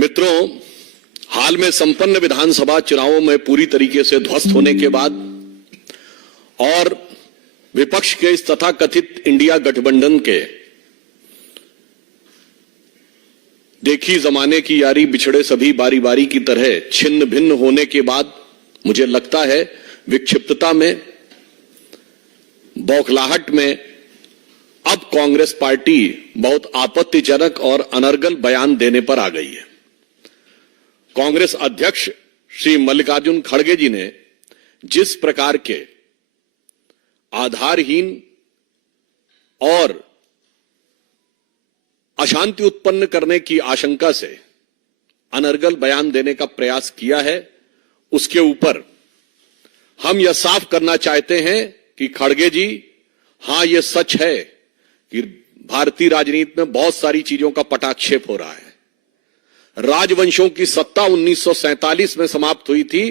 मित्रों, हाल में संपन्न विधानसभा चुनावों में पूरी तरीके से ध्वस्त होने के बाद और विपक्ष के इस तथाकथित इंडिया गठबंधन के देखी जमाने की यारी बिछड़े सभी बारी बारी की तरह छिन्न भिन्न होने के बाद मुझे लगता है विक्षिप्तता में, बौखलाहट में अब कांग्रेस पार्टी बहुत आपत्तिजनक और अनर्गल बयान देने पर आ गई है। कांग्रेस अध्यक्ष श्री मल्लिकार्जुन खड़गे जी ने जिस प्रकार के आधारहीन और अशांति उत्पन्न करने की आशंका से अनर्गल बयान देने का प्रयास किया है, उसके ऊपर हम यह साफ करना चाहते हैं कि खड़गे जी, हां यह सच है कि भारतीय राजनीति में बहुत सारी चीजों का पटाक्षेप हो रहा है। राजवंशों की सत्ता 1947 में समाप्त हुई थी।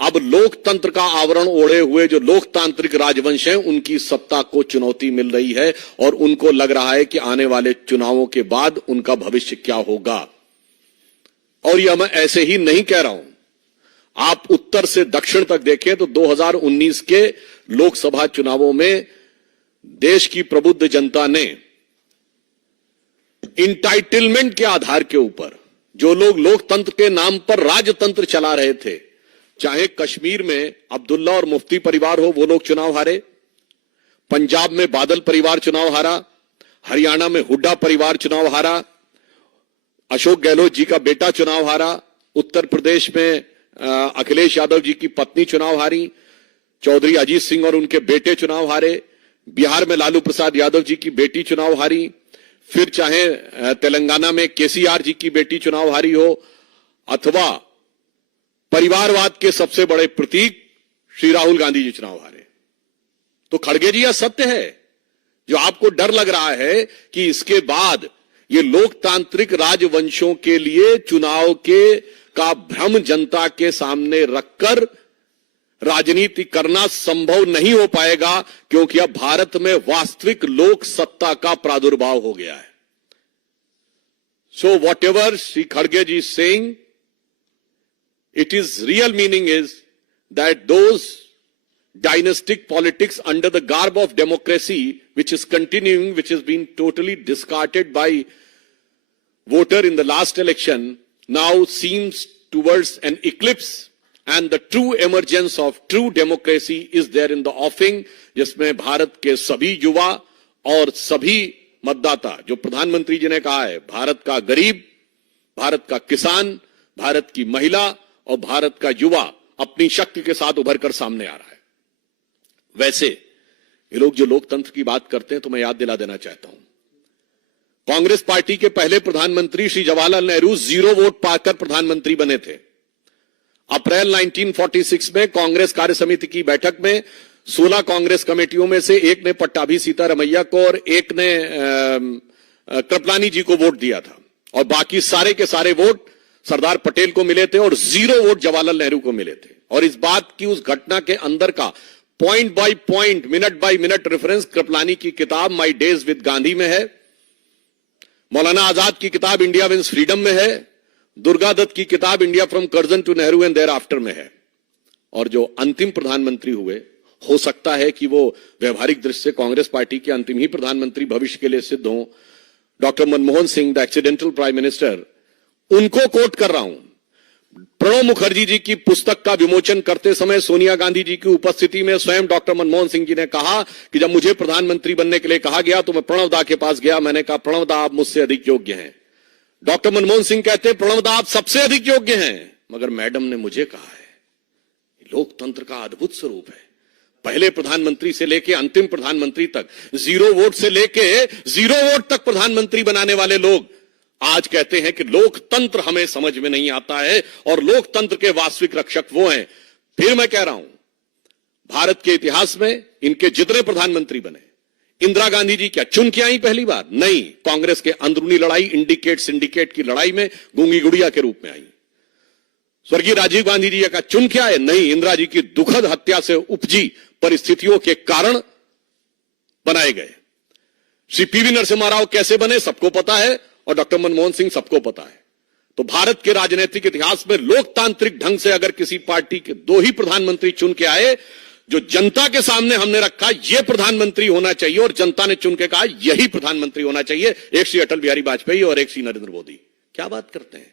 अब लोकतंत्र का आवरण ओढ़े हुए जो लोकतांत्रिक राजवंश हैं, उनकी सत्ता को चुनौती मिल रही है और उनको लग रहा है कि आने वाले चुनावों के बाद उनका भविष्य क्या होगा। और यह मैं ऐसे ही नहीं कह रहा हूं, आप उत्तर से दक्षिण तक देखें तो 2019 के लोकसभा चुनावों में देश की प्रबुद्ध जनता ने इंटाइटलमेंट के आधार के ऊपर जो लोग लोकतंत्र के नाम पर राजतंत्र चला रहे थे, चाहे कश्मीर में अब्दुल्ला और मुफ्ती परिवार हो, वो लोग चुनाव हारे, पंजाब में बादल परिवार चुनाव हारा, हरियाणा में हुड्डा परिवार चुनाव हारा, अशोक गहलोत जी का बेटा चुनाव हारा, उत्तर प्रदेश में अखिलेश यादव जी की पत्नी चुनाव हारी, चौधरी अजीत सिंह और उनके बेटे चुनाव हारे, बिहार में लालू प्रसाद यादव जी की बेटी चुनाव हारी, फिर चाहे तेलंगाना में केसीआर जी की बेटी चुनाव हारी हो, अथवा परिवारवाद के सबसे बड़े प्रतीक श्री राहुल गांधी जी चुनाव हारे। तो खड़गे जी, यह सत्य है। जो आपको डर लग रहा है कि इसके बाद ये लोकतांत्रिक राजवंशों के लिए चुनाव का भ्रम जनता के सामने रखकर राजनीति करना संभव नहीं हो पाएगा, क्योंकि अब भारत में वास्तविक लोक सत्ता का प्रादुर्भाव हो गया है। सो वॉट एवर श्री खड़गे जी saying, it is real meaning is that those dynastic politics under the garb of democracy, which is continuing, which has been totally discarded by voter in the last election, now seems towards an eclipse, and the true emergence of true democracy is there in the offing, जिसमें भारत के सभी युवा और सभी मतदाता, जो प्रधानमंत्री जी ने कहा है, भारत का गरीब, भारत का किसान, भारत की महिला और भारत का युवा अपनी शक्ति के साथ उभर कर सामने आ रहा है। वैसे ये लोग जो लोकतंत्र की बात करते हैं, तो मैं याद दिला देना चाहता हूं, कांग्रेस पार्टी के पहले प्रधानमंत्री श्री जवाहरलाल नेहरू 0 वोट पाकर प्रधानमंत्री बने थे। अप्रैल 1946 में कांग्रेस कार्य समिति की बैठक में 16 कांग्रेस कमेटियों में से एक ने पट्टाभी सीतारमैया को और एक ने कृपलानी जी को वोट दिया था, और बाकी सारे के सारे वोट सरदार पटेल को मिले थे और 0 वोट जवाहरलाल नेहरू को मिले थे। और इस बात की, उस घटना के अंदर का point by point, minute by minute reference Kripalani की किताब माय डेज विद गांधी में है, मौलाना आजाद की किताब इंडिया विंस फ्रीडम में है, दुर्गा दत्त की किताब India from Curzon to Nehru and thereafter में है। और जो अंतिम प्रधानमंत्री हुए, हो सकता है कि वो व्यवहारिक दृष्टि से कांग्रेस पार्टी के अंतिम ही प्रधानमंत्री भविष्य के लिए सिद्ध हों, doctor Manmohan Singh, the accidental prime minister, उनको कोट कर रहा हूं। प्रणब मुखर्जी जी की पुस्तक का विमोचन करते समय सोनिया गांधी जी की उपस्थिति में स्वयं डॉक्टर मनमोहन सिंह जी ने कहा कि जब मुझे प्रधानमंत्री बनने के लिए कहा गया तो मैं प्रणब दा के पास गया, मैंने कहा प्रणब दा आप मुझसे अधिक योग्य हैं। डॉक्टर मनमोहन सिंह कहते हैं प्रणब दा आप सबसे अधिक योग्य हैं, मगर मैडम ने मुझे कहा है। लोकतंत्र का अद्भुत स्वरूप है। पहले प्रधानमंत्री से लेके अंतिम प्रधानमंत्री तक, 0 वोट से लेके 0 वोट तक प्रधानमंत्री बनाने वाले लोग आज कहते हैं कि लोकतंत्र हमें समझ में नहीं आता है और लोकतंत्र के वास्तविक रक्षक वो हैं। फिर मैं कह रहा हूं, भारत के इतिहास में इनके जितने प्रधानमंत्री बने, इंदिरा गांधी जी क्या चुन के आई पहली बार? नहीं, कांग्रेस के अंदरूनी लड़ाई, इंडिकेट सिंडिकेट की लड़ाई में गूंगी गुड़िया के रूप में आई। स्वर्गीय राजीव गांधी जी का चुन के आए? नहीं, इंदिरा जी की दुखद हत्या से उपजी परिस्थितियों के कारण बनाए गए। श्री पीवी नरसिम्हा राव कैसे बने सबको पता है, और डॉक्टर मनमोहन सिंह सबको पता है। तो भारत के राजनीतिक इतिहास में लोकतांत्रिक ढंग से अगर किसी पार्टी के 2 ही प्रधानमंत्री चुन के आए, जो जनता के सामने हमने रखा यह प्रधानमंत्री होना चाहिए और जनता ने चुन के कहा यही प्रधानमंत्री होना चाहिए, एक श्री अटल बिहारी वाजपेयी और एक श्री नरेंद्र मोदी। क्या बात करते हैं।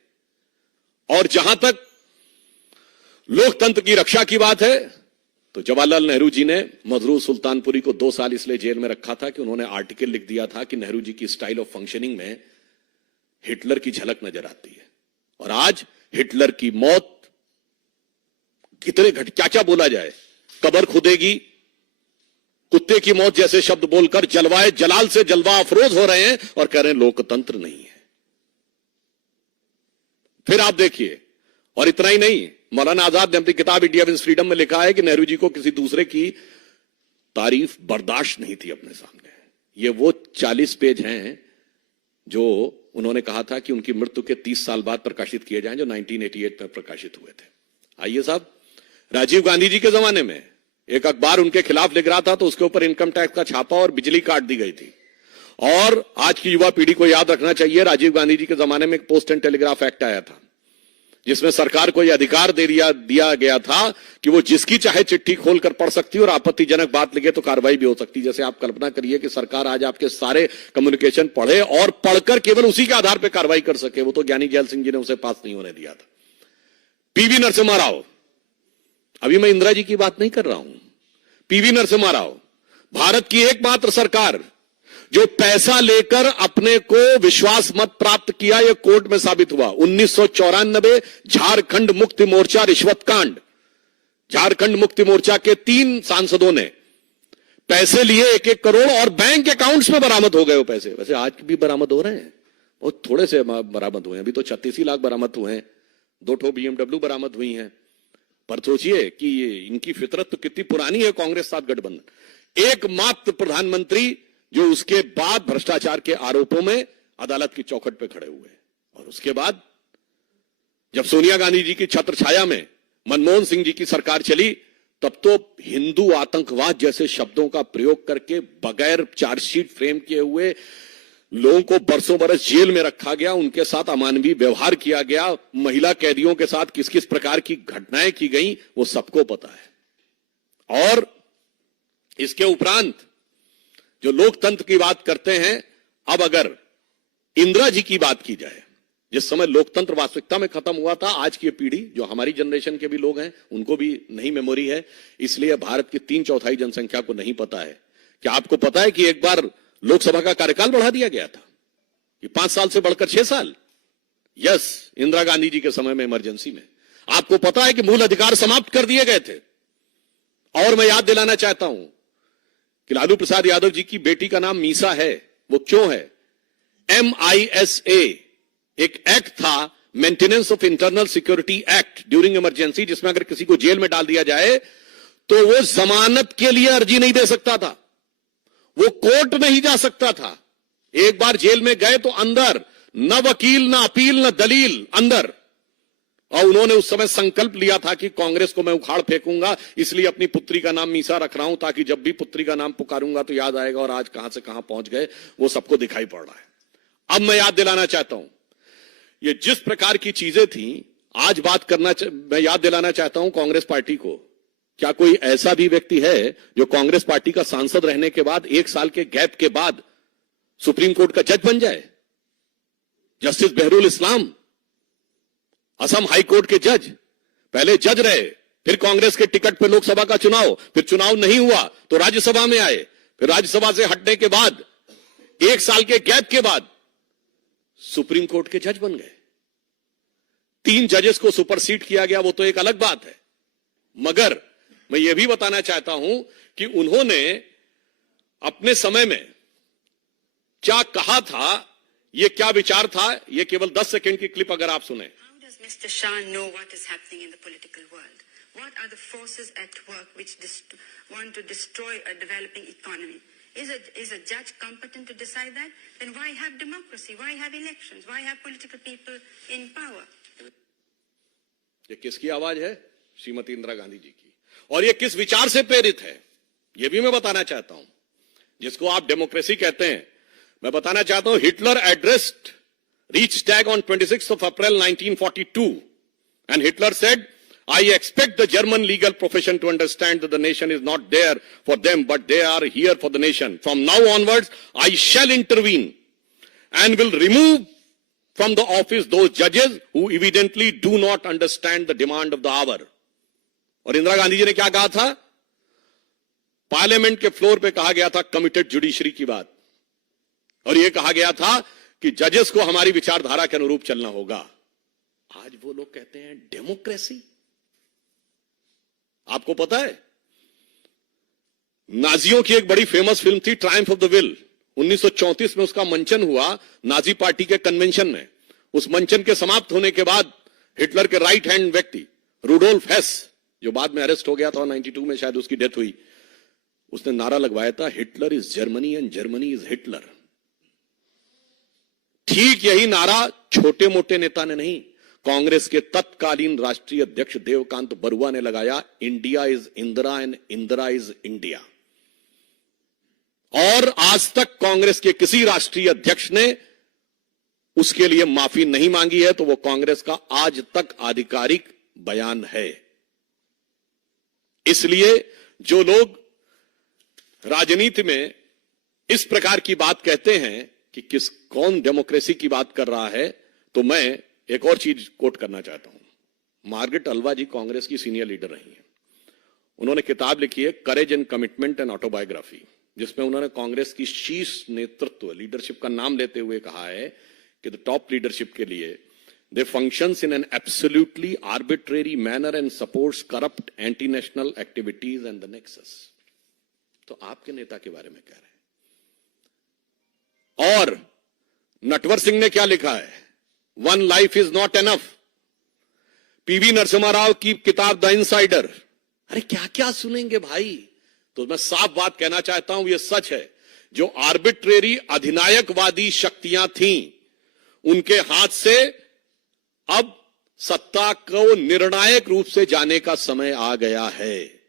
और जहां तक लोकतंत्र की रक्षा की बात है, तो जवाहरलाल नेहरू जी ने मजरूर सुल्तानपुरी को 2 साल इसलिए जेल में रखा था कि उन्होंने आर्टिकल लिख दिया था कि नेहरू जी की स्टाइल ऑफ फंक्शनिंग में हिटलर की झलक नजर आती है। और आज हिटलर की मौत कितने क्या क्या बोला जाए, कब्र खुदेगी, कुत्ते की मौत जैसे शब्द बोलकर जलवाए जलाल से जलवा अफरोज हो रहे हैं और कह रहे हैं लोकतंत्र नहीं है। फिर आप देखिए, और इतना ही नहीं, मौलाना आजाद ने अपनी किताब इंडिया विंस फ्रीडम में लिखा है कि नेहरू जी को किसी दूसरे की तारीफ बर्दाश्त नहीं थी अपने सामने। ये वो 40 पेज हैं जो उन्होंने कहा था कि उनकी मृत्यु के 30 साल बाद प्रकाशित किए जाएं, जो 1988 में प्रकाशित हुए थे। आइए साहब, राजीव गांधी जी के जमाने में एक अखबार उनके खिलाफ लिख रहा था तो उसके ऊपर इनकम टैक्स का छापा और बिजली काट दी गई थी। और आज की युवा पीढ़ी को याद रखना चाहिए, राजीव गांधी जी के जमाने में एक पोस्ट एंड टेलीग्राफ एक्ट आया था, जिसमें सरकार को यह अधिकार दिया गया था कि वो जिसकी चाहे चिट्ठी खोलकर पढ़ सकती और आपत्तिजनक बात लिखे तो कार्रवाई भी हो सकती। जैसे आप कल्पना करिए कि सरकार आज आपके सारे कम्युनिकेशन पढ़े और पढ़कर केवल उसी के आधार पर कार्रवाई कर सके। वो तो ज्ञानी जैल सिंह जी ने उसे पास नहीं होने दिया था। पीवी नरसिम्हा राव, अभी मैं इंदिरा जी की बात नहीं कर रहा हूं, पीवी नरसिम्हा राव भारत की एकमात्र सरकार जो पैसा लेकर अपने को विश्वास मत प्राप्त किया, यह कोर्ट में साबित हुआ। 1994 झारखंड मुक्ति मोर्चा रिश्वत कांड, झारखंड मुक्ति मोर्चा के 3 सांसदों ने पैसे लिए 1-1 करोड़ और बैंक अकाउंट्स में बरामद हो गए वो पैसे। वैसे आज भी बरामद हो रहे हैं, बहुत थोड़े से बरामद हुए हैं, अभी तो 36 लाख बरामद हुए हैं, 2 ठो BMW बरामद हुई हैं। पर सोचिए कि इनकी फितरत तो कितनी पुरानी है कांग्रेस साथ गठबंधन। एकमात्र प्रधानमंत्री जो उसके बाद भ्रष्टाचार के आरोपों में अदालत की चौखट पर खड़े हुए। और उसके बाद जब सोनिया गांधी जी की छत्र छाया में मनमोहन सिंह जी की सरकार चली, तब तो हिंदू आतंकवाद जैसे शब्दों का प्रयोग करके बगैर चार्जशीट फ्रेम किए हुए लोगों को बरसों बरस जेल में रखा गया, उनके साथ अमानवीय व्यवहार किया गया, महिला कैदियों के साथ किस किस प्रकार की घटनाएं की गई वो सबको पता है। और इसके उपरांत जो लोकतंत्र की बात करते हैं, अब अगर इंदिरा जी की बात की जाए, जिस समय लोकतंत्र वास्तविकता में खत्म हुआ था, आज की पीढ़ी जो हमारी जनरेशन के भी लोग हैं उनको भी नहीं मेमोरी है, इसलिए भारत की 3/4 जनसंख्या को नहीं पता है। क्या आपको पता है कि एक बार लोकसभा का कार्यकाल बढ़ा दिया गया था, कि 5 साल से बढ़कर 6 साल? यस, इंदिरा गांधी जी के समय में इमरजेंसी में। आपको पता है कि मूल अधिकार समाप्त कर दिए गए थे। और मैं याद दिलाना चाहता हूं कि लालू प्रसाद यादव जी की बेटी का नाम मीसा है। वो क्यों है? MISA एक एक्ट था, maintenance of internal security act during emergency, जिसमें अगर किसी को जेल में डाल दिया जाए तो वो जमानत के लिए अर्जी नहीं दे सकता था, वो कोर्ट नहीं जा सकता था। एक बार जेल में गए तो अंदर, न वकील, न अपील, न दलील, अंदर। और उन्होंने उस समय संकल्प लिया था कि कांग्रेस को मैं उखाड़ फेंकूंगा, इसलिए अपनी पुत्री का नाम मीसा रख रहा हूं, ताकि जब भी पुत्री का नाम पुकारूंगा तो याद आएगा। और आज कहां से कहां पहुंच गए वो सबको दिखाई पड़ रहा है। अब मैं याद दिलाना चाहता हूं, ये जिस प्रकार की चीजें थी, आज मैं याद दिलाना चाहता हूं कांग्रेस पार्टी को, क्या कोई ऐसा भी व्यक्ति है जो कांग्रेस पार्टी का सांसद रहने के बाद 1 साल के गैप के बाद सुप्रीम कोर्ट का जज बन जाए? जस्टिस बहरुल इस्लाम, असम हाई कोर्ट के जज, पहले जज रहे, फिर कांग्रेस के टिकट पर लोकसभा का चुनाव, फिर चुनाव नहीं हुआ तो राज्यसभा में आए, फिर राज्यसभा से हटने के बाद 1 साल के गैप के बाद सुप्रीम कोर्ट के जज बन गए। 3 जजेस को सुपरसीड किया गया, वो तो एक अलग बात है। मगर मैं यह भी बताना चाहता हूं कि उन्होंने अपने समय में क्या कहा था, यह क्या विचार था, यह केवल 10 सेकंड की क्लिप अगर आप सुने। Mr. Shah know what is happening in the political world? What are the forces at work which want to destroy a developing economy? Is a judge competent to decide that? Then why have democracy? Why have elections? Why have political people in power? ये किसकी आवाज है? श्रीमती इंदिरा गांधी जी की। और ये किस विचार से प्रेरित है, ये भी मैं बताना चाहता हूं। जिसको आप डेमोक्रेसी कहते हैं, मैं बताना चाहता हूं, Hitler addressed Reichstag on 26th of April 1942, and Hitler said, I expect the German legal profession to understand that the nation is not there for them, but they are here for the nation. From now onwards, I shall intervene and will remove from the office those judges who evidently do not understand the demand of the hour. और इंदिरा गांधी जी ने क्या कहा था? Parliament के floor पे कहा गया था कमिटेड जुडिशरी की बात, और यह कहा गया था कि जजेस को हमारी विचारधारा के अनुरूप चलना होगा। आज वो लोग कहते हैं डेमोक्रेसी। आपको पता है, नाजियों की एक बड़ी फेमस फिल्म थी ट्रायम्फ ऑफ द विल, 1934 में उसका मंचन हुआ नाजी पार्टी के कन्वेंशन में। उस मंचन के समाप्त होने के बाद हिटलर के राइट हैंड व्यक्ति रूडोल्फ हेस, जो बाद में अरेस्ट हो गया था, 92 में शायद उसकी डेथ हुई, उसने नारा लगवाया था, Hitler is Germany and Germany is Hitler. ठीक यही नारा छोटे मोटे नेता ने नहीं, कांग्रेस के तत्कालीन राष्ट्रीय अध्यक्ष देवकांत बरुआ ने लगाया, India is Indira and Indira is India. और आज तक कांग्रेस के किसी राष्ट्रीय अध्यक्ष ने उसके लिए माफी नहीं मांगी है, तो वो कांग्रेस का आज तक आधिकारिक बयान है। इसलिए जो लोग राजनीति में इस प्रकार की बात कहते हैं कि कौन डेमोक्रेसी की बात कर रहा है, तो मैं एक और चीज कोट करना चाहता हूं। मार्गरेट अल्वा जी कांग्रेस की सीनियर लीडर रही हैं। उन्होंने किताब लिखी है courage and commitment and autobiography, जिसमें उन्होंने कांग्रेस की शीर्ष नेतृत्व लीडरशिप का नाम लेते हुए कहा है कि द टॉप लीडरशिप के लिए they functions in an absolutely arbitrary manner and supports corrupt anti national activities and the nexus. तो आपके नेता के बारे में कह रहे हैं। और नटवर सिंह ने क्या लिखा है, one life is not enough. PV Narasimha Rao की किताब द इनसाइडर। अरे क्या क्या सुनेंगे भाई। तो मैं साफ बात कहना चाहता हूं, यह सच है, जो आर्बिट्रेरी अधिनायकवादी शक्तियां थीं, उनके हाथ से अब सत्ता को निर्णायक रूप से जाने का समय आ गया है।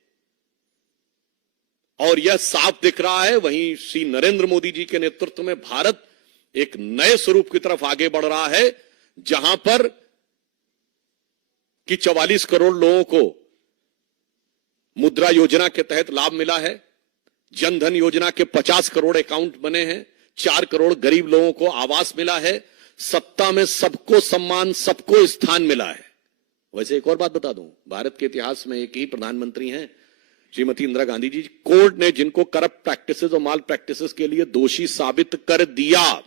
और यह साफ दिख रहा है। वहीं श्री नरेंद्र मोदी जी के नेतृत्व में भारत एक नए स्वरूप की तरफ आगे बढ़ रहा है, जहां पर कि 44 करोड़ लोगों को मुद्रा योजना के तहत लाभ मिला है, जनधन योजना के 50 करोड़ अकाउंट बने हैं, 4 करोड़ गरीब लोगों को आवास मिला है, सत्ता में सबको सम्मान, सबको स्थान मिला है। वैसे एक और बात बता दूं, भारत के इतिहास में एक ही प्रधानमंत्री हैं, श्रीमती इंदिरा गांधी जी। कोर्ट ने जिनको करप्ट प्रैक्टिसेस और माल प्रैक्टिसेस के लिए दोषी साबित कर दिया,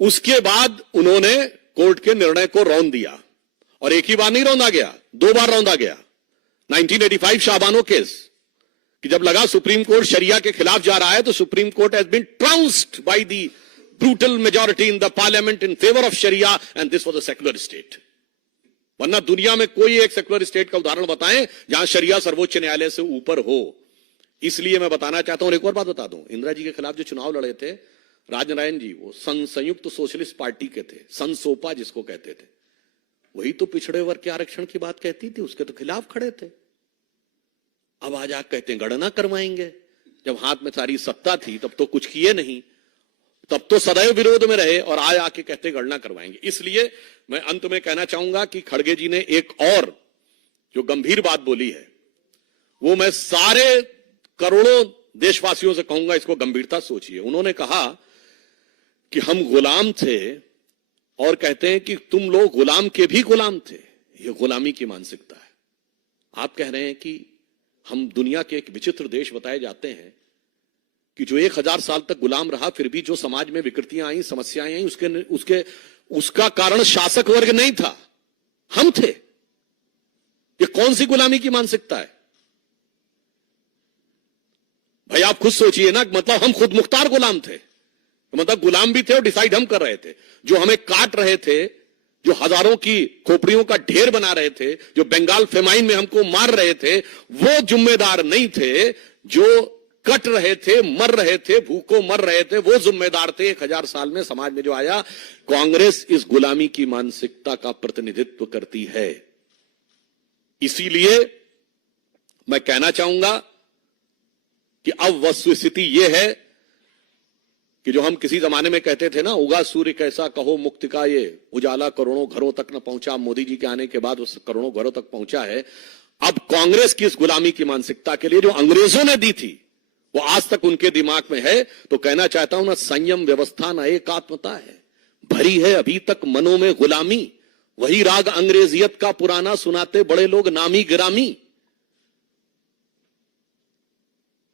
उसके बाद उन्होंने कोर्ट के निर्णय को रौंद दिया। और एक ही बार नहीं रौंदा गया, 2 बार रौंदा गया। 1985 शाहबानो केस, कि जब लगा सुप्रीम कोर्ट शरिया के खिलाफ जा रहा है, तो supreme court has been trounced by the brutal majority in the parliament in favour of शरिया, and this was a secular state. वरना दुनिया में कोई एक सेक्युलर स्टेट का उदाहरण बताएं जहां शरिया सर्वोच्च न्यायालय से ऊपर हो। इसलिए मैं बताना चाहता हूं, और एक और बात बता दूं, इंदिरा जी के खिलाफ जो चुनाव लड़े थे राजनारायण जी, वो संयुक्त सोशलिस्ट पार्टी के थे, संसोपा जिसको कहते थे। वही तो पिछड़े वर्ग के आरक्षण की बात कहती थी, उसके तो खिलाफ खड़े थे। अब आज आप कहते हैं गणना करवाएंगे। जब हाथ में सारी सत्ता थी तब तो कुछ किए नहीं, तब तो सदैव विरोध में रहे, और आज आके कहते गणना करवाएंगे। इसलिए मैं अंत में कहना चाहूंगा कि खड़गे जी ने एक और जो गंभीर बात बोली है, वो मैं सारे करोड़ों देशवासियों से कहूंगा, इसको गंभीरता सोचिए। उन्होंने कहा कि हम गुलाम थे, और कहते हैं कि तुम लोग गुलाम के भी गुलाम थे। यह गुलामी की मानसिकता है। आप कह रहे हैं कि हम दुनिया के एक विचित्र देश बताए जाते हैं कि जो 1000 साल तक गुलाम रहा, फिर भी जो समाज में विकृतियां आई, समस्याएं आई, उसका कारण शासक वर्ग नहीं था, हम थे। ये कौन सी गुलामी की मानसिकता है भाई? आप खुद सोचिए ना। मतलब हम खुद मुख्तार गुलाम थे, मतलब गुलाम भी थे और डिसाइड हम कर रहे थे। जो हमें काट रहे थे, जो हजारों की खोपड़ियों का ढेर बना रहे थे, जो बंगाल फेमाइन में हमको मार रहे थे, वो जिम्मेदार नहीं थे। जो कट रहे थे, मर रहे थे, भूखों मर रहे थे, वो जिम्मेदार थे। 1000 साल में समाज में जो आया, कांग्रेस इस गुलामी की मानसिकता का प्रतिनिधित्व करती है। इसीलिए मैं कहना चाहूंगा कि अब वस्तुस्थिति यह है कि जो हम किसी जमाने में कहते थे ना, उगा सूर्य कैसा कहो मुक्ति का ये उजाला करोड़ों घरों तक न पहुंचा, मोदी जी के आने के बाद उस करोड़ों घरों तक पहुंचा है। अब कांग्रेस की इस गुलामी की मानसिकता के लिए जो अंग्रेजों ने दी थी वो आज तक उनके दिमाग में है। तो कहना चाहता हूं ना, संयम व्यवस्था न एकात्मता है, भरी है अभी तक मनों में गुलामी, वही राग अंग्रेजियत का पुराना सुनाते बड़े लोग नामी गिरामी।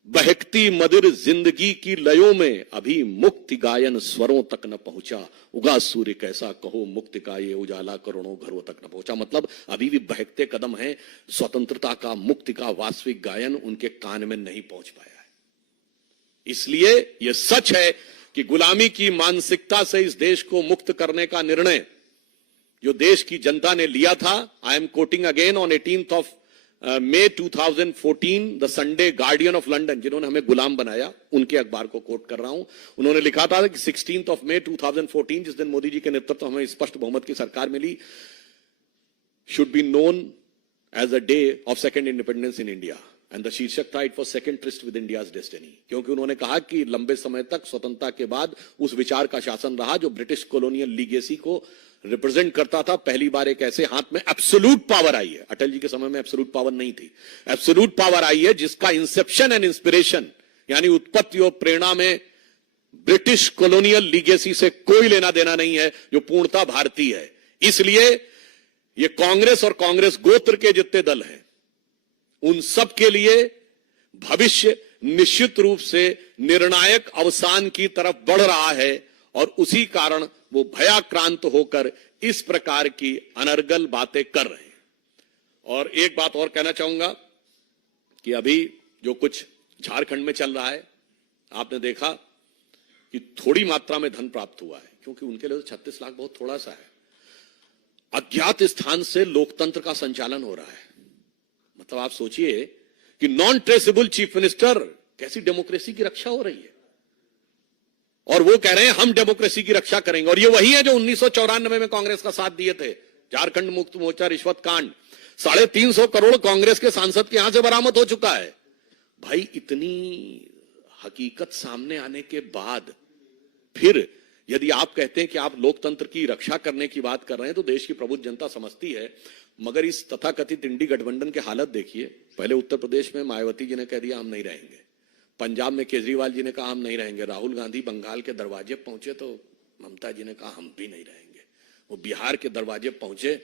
बहकती मदिर जिंदगी की लयों में अभी मुक्ति गायन स्वरों तक न पहुंचा, उगा सूर्य कैसा कहो मुक्ति का ये उजाला करोड़ों घरों तक न पहुंचा। मतलब अभी भी बहकते कदम हैं, स्वतंत्रता का, मुक्ति का वास्तविक गायन उनके कान में नहीं पहुंच पाया है। इसलिए यह सच है कि गुलामी की मानसिकता से इस देश को मुक्त करने का निर्णय जो देश की जनता ने लिया था, I am quoting again, on 18th of May 2014 the Sunday guardian of London, जिन्होंने हमें गुलाम बनाया, उनके अखबार को कोट कर रहा हूं। उन्होंने लिखा था कि 16th of May 2014, जिस दिन मोदी जी के नेतृत्व हमें स्पष्ट बहुमत की सरकार मिली, should be known as a day of second independence in India, and the शीर्षक था it was second tryst with India's destiny. क्योंकि उन्होंने कहा कि लंबे समय तक स्वतंत्रता के बाद उस विचार का शासन रहा जो ब्रिटिश कॉलोनियल लीगेसी को रिप्रेजेंट करता था। पहली बार एक ऐसे हाथ में एब्सोल्यूट पावर आई है, अटल जी के समय में एब्सोल्यूट पावर नहीं थी, एब्सोल्यूट पावर आई है जिसका इंसेप्शन एंड इंस्पिरेशन यानी उत्पत्ति और प्रेरणा में ब्रिटिश कॉलोनियल लीगेसी से कोई लेना देना नहीं है, जो पूर्णता भारतीय है। इसलिए ये कांग्रेस और कांग्रेस गोत्र के जितने दल हैं, उन सब के लिए भविष्य निश्चित रूप से निर्णायक अवसान की तरफ बढ़ रहा है, और उसी कारण वो भयाक्रांत होकर इस प्रकार की अनर्गल बातें कर रहे हैं। और एक बात और कहना चाहूंगा कि अभी जो कुछ झारखंड में चल रहा है, आपने देखा कि थोड़ी मात्रा में धन प्राप्त हुआ है, क्योंकि उनके लिए तो 36 लाख बहुत थोड़ा सा है। अज्ञात स्थान से लोकतंत्र का संचालन हो रहा है। मतलब आप सोचिए कि नॉन ट्रेसेबल चीफ मिनिस्टर, कैसी डेमोक्रेसी की रक्षा हो रही है। और वो कह रहे हैं हम डेमोक्रेसी की रक्षा करेंगे, और ये वही है जो 1994 में कांग्रेस का साथ दिए थे। झारखंड मुक्त मोर्चा रिश्वत कांड, 350 करोड़ कांग्रेस के सांसद के यहां से बरामद हो चुका है। भाई, इतनी हकीकत सामने आने के बाद फिर यदि आप कहते हैं कि आप लोकतंत्र की रक्षा करने की बात कर रहे हैं, तो देश की प्रबुद्ध जनता समझती है। मगर इस तथाकथित इंडी गठबंधन की हालत देखिए। पहले उत्तर प्रदेश में मायावती जी ने कह दिया हम नहीं रहेंगे, पंजाब में केजरीवाल जी ने कहा हम नहीं रहेंगे, राहुल गांधी बंगाल के दरवाजे पहुंचे तो ममता जी ने कहा हम भी नहीं रहेंगे, वो बिहार के दरवाजे पहुंचे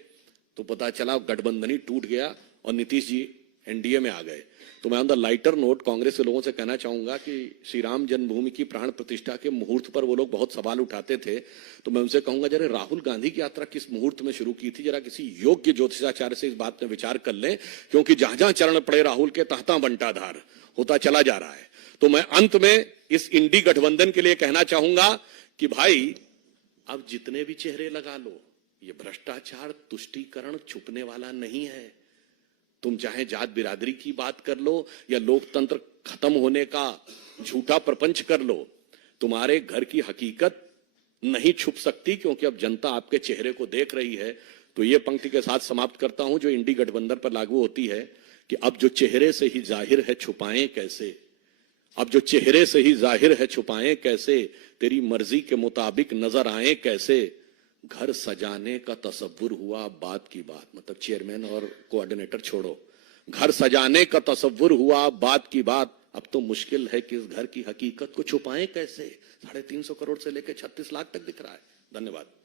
तो पता चला गठबंधन ही टूट गया और नीतीश जी एनडीए में आ गए। तो मैं on the lighter note Congress के लोगों से कहना चाहूंगा कि श्री राम जन्मभूमि की प्राण प्रतिष्ठा के मुहूर्त पर वो लोग बहुत सवाल उठाते थे, तो मैं उनसे कहूंगा जरा राहुल गांधी की यात्रा किस मुहूर्त में शुरू की थी, जरा किसी योग्य ज्योतिषाचार्य से इस बात में विचार कर लें, क्योंकि जहां जहां चरण पड़े राहुल के तहता बंटाधार होता चला जा रहा है। तो मैं अंत में इस इंडी गठबंधन के लिए कहना चाहूंगा कि भाई, अब जितने भी चेहरे लगा लो, ये भ्रष्टाचार तुष्टीकरण छुपने वाला नहीं है। तुम चाहे जात बिरादरी की बात कर लो या लोकतंत्र खत्म होने का झूठा प्रपंच कर लो, तुम्हारे घर की हकीकत नहीं छुप सकती, क्योंकि अब जनता आपके चेहरे को देख रही है। तो ये पंक्ति के साथ समाप्त करता हूं जो इंडी गठबंधन पर लागू होती है कि अब जो चेहरे से ही जाहिर है छुपाएं कैसे, अब जो चेहरे से ही जाहिर है छुपाएं कैसे, तेरी मर्जी के मुताबिक नजर आए कैसे, घर सजाने का तसव्वुर हुआ बात की बात। मतलब चेयरमैन और कोऑर्डिनेटर छोड़ो, घर सजाने का तसव्वुर हुआ बात की बात। अब तो मुश्किल है कि इस घर की हकीकत को छुपाएं कैसे। 350 करोड़ से लेकर 36 लाख तक दिख रहा है। धन्यवाद।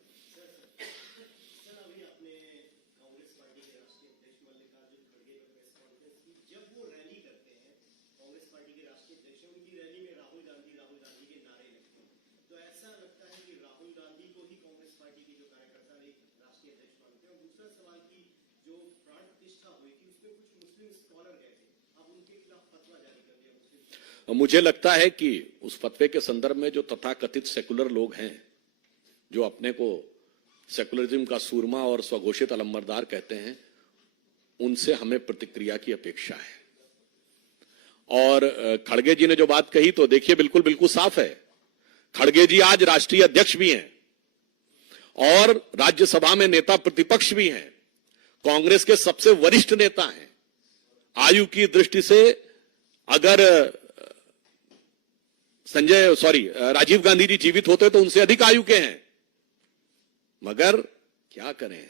मुझे लगता है कि उस फतवे के संदर्भ में जो तथाकथित सेकुलर लोग हैं, जो अपने को सेकुलरिज्म का सूरमा और स्वघोषित अलंबरदार कहते हैं, उनसे हमें प्रतिक्रिया की अपेक्षा है। और खड़गे जी ने जो बात कही तो देखिए बिल्कुल साफ है। खड़गे जी आज राष्ट्रीय अध्यक्ष भी हैं और राज्यसभा में नेता प्रतिपक्ष भी हैं, कांग्रेस के सबसे वरिष्ठ नेता हैं। आयु की दृष्टि से अगर राजीव गांधी जी जीवित होते तो उनसे अधिक आयु के हैं, मगर क्या करें,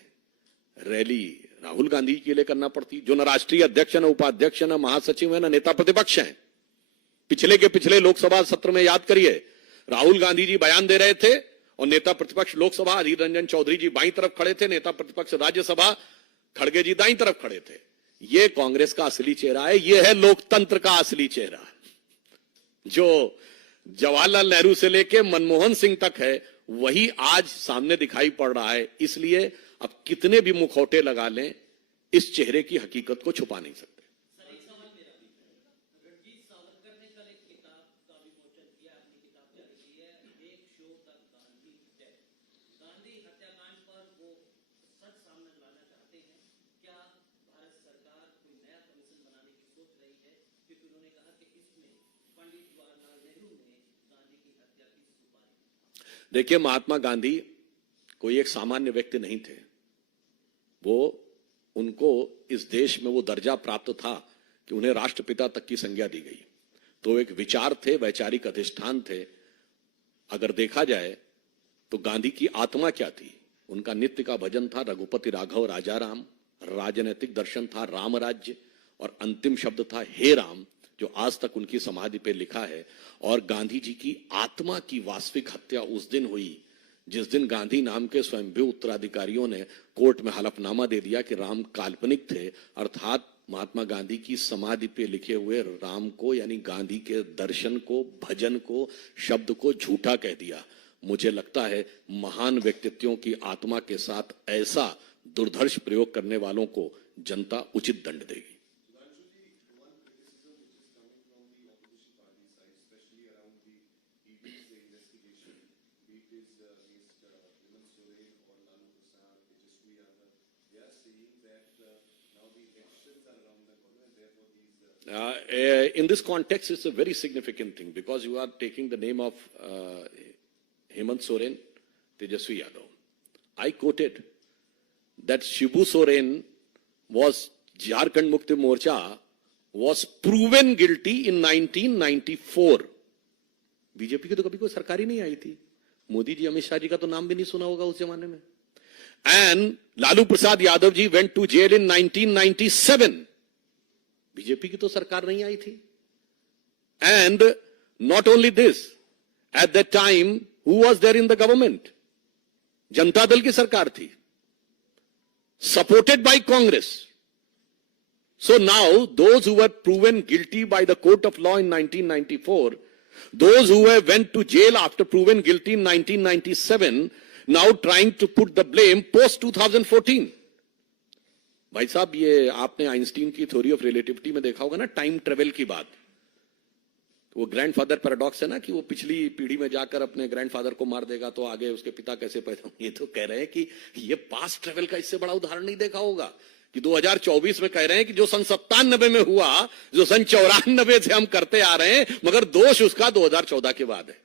रैली राहुल गांधी के लिए करना पड़ती, जो न राष्ट्रीय अध्यक्ष, न उपाध्यक्ष, न महासचिव है, न नेता प्रतिपक्ष हैं। पिछले के पिछले लोकसभा सत्र में याद करिए, राहुल गांधी जी बयान दे रहे थे और नेता प्रतिपक्ष लोकसभा अधीर रंजन चौधरी जी बाईं तरफ खड़े थे, नेता प्रतिपक्ष राज्यसभा खड़गे जी दाईं तरफ खड़े थे। ये कांग्रेस का असली चेहरा है, ये है लोकतंत्र का असली चेहरा, जो जवाहरलाल नेहरू से लेके मनमोहन सिंह तक है, वही आज सामने दिखाई पड़ रहा है। इसलिए अब कितने भी मुखौटे लगा लें, इस चेहरे की हकीकत को छुपा नहीं सकते। देखिए, महात्मा गांधी कोई एक सामान्य व्यक्ति नहीं थे, उनको इस देश में वो दर्जा प्राप्त था कि उन्हें राष्ट्रपिता तक की संज्ञा दी गई। तो एक विचार थे, वैचारिक अधिष्ठान थे। अगर देखा जाए तो गांधी की आत्मा क्या थी? उनका नित्य का भजन था रघुपति राघव राजा राम, राजनैतिक दर्शन था राम राज्य, और अंतिम शब्द था हे राम, जो आज तक उनकी समाधि पे लिखा है। और गांधी जी की आत्मा की वास्तविक हत्या उस दिन हुई जिस दिन गांधी नाम के स्वयंभू उत्तराधिकारियों ने कोर्ट में हलफनामा दे दिया कि राम काल्पनिक थे, अर्थात महात्मा गांधी की समाधि पे लिखे हुए राम को, यानी गांधी के दर्शन को, भजन को, शब्द को झूठा कह दिया। मुझे लगता है महान व्यक्तित्वों की आत्मा के साथ ऐसा दुर्धर्ष प्रयोग करने वालों को जनता उचित दंड देगी। In this context, it's a very significant thing because you are taking the name of Hemant Soren, Tejaswi Yadav. I quoted that Shibu Soren was Jharkhand Mukti Morcha was proven guilty in 1994. BJP की तो कभी कोई सरकार ही नहीं आई थी। मोदी जी, अमित शाह जी का तो नाम भी नहीं सुना होगा उस जमाने में। And Lalu Prasad Yadav ji went to jail in 1997. BJP की तो सरकार नहीं आई थी। And not only this, at that time, who was there in the government? Janata Dal की सरकार थी, supported by Congress. So now, those who were proven guilty by the court of law in 1994, those who went to jail after proven guilty in 1997, now trying to put the blame post 2014. भाई साहब, ये आपने Einstein की theory of relativity में देखा होगा ना, time travel की बात। वो ग्रैंडफादर पैराडॉक्स है ना, कि वो पिछली पीढ़ी में जाकर अपने ग्रैंडफादर को मार देगा तो आगे उसके पिता कैसे पैदा। ये तो कह रहे हैं कि ये पास्ट ट्रेवल का इससे बड़ा उदाहरण नहीं देखा होगा कि 2024 में कह रहे हैं कि जो सन 97 में हुआ, जो सन 94 से हम करते आ रहे हैं, मगर दोष उसका 2014 के बाद है।